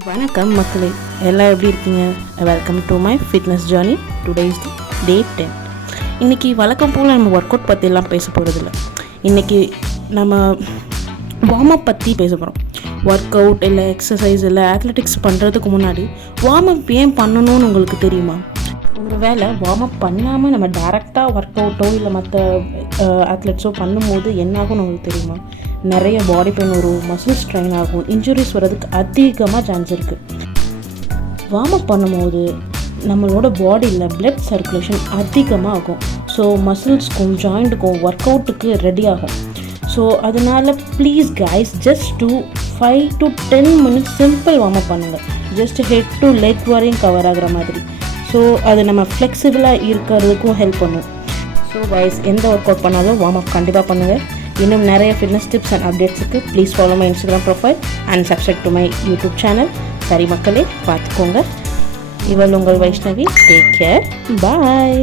வணக்கம் மக்களே, எல்லாம் எப்படி இருக்கீங்க? Welcome to my fitness journey. Today is day 10. இன்றைக்கி வழக்கம் போல் நம்ம ஒர்க் அவுட் பற்றியெல்லாம் பேச போகிறதில்ல. இன்றைக்கி நம்ம வார்ம் அப் பற்றி பேச போகிறோம். ஒர்க் அவுட் இல்லை எக்ஸசைஸ் இல்லை அத்லெட்டிக்ஸ் பண்ணுறதுக்கு முன்னாடி வார்ம் அப் ஏன் பண்ணணும்னு உங்களுக்கு தெரியுமா? ஒரு வேளை வார்ம் அப் பண்ணாமல் நம்ம டேரெக்டாக ஒர்க் அவுட்டோ இல்லை மற்ற அத்லெட்ஸோ பண்ணும்போது என்னாகும்னு உங்களுக்கு தெரியுமா? நிறைய பாடி பெயின் வரும், மசில் ஸ்ட்ரெயின் ஆகும், இன்ஜுரிஸ் வர்றதுக்கு அதிகமாக சான்ஸ் இருக்குது. வார்ம் அப் பண்ணும்போது நம்மளோட பாடியில் பிளட் சர்க்குலேஷன் அதிகமாக ஆகும். ஸோ மசில்ஸ்க்கும் ஜாயிண்ட்டுக்கும் ஒர்க் அவுட்டுக்கு ரெடி ஆகும். ஸோ அதனால் please guys, just 5 to 10 minutes simple warm up பண்ணுங்கள். ஜஸ்ட் ஹெட் டு லெக் வரையும் கவர் ஆகிற மாதிரி. ஸோ அது நம்ம ஃப்ளெக்சிபிளாக இருக்கிறதுக்கும் ஹெல்ப் பண்ணும். ஸோ கைஸ், எந்த ஒர்க் அவுட் பண்ணாலும் வார்ம் அப் கண்டிப்பாக பண்ணுங்கள். இன்னும் நிறைய ஃபிட்னஸ் டிப்ஸ் அண்ட் அப்டேட்ஸுக்கு please follow my Instagram profile and subscribe to my YouTube channel. சரி மக்களே, பார்த்துக்கோங்க. இவள் உங்கள் வைஷ்ணவி. Take care. பாய்.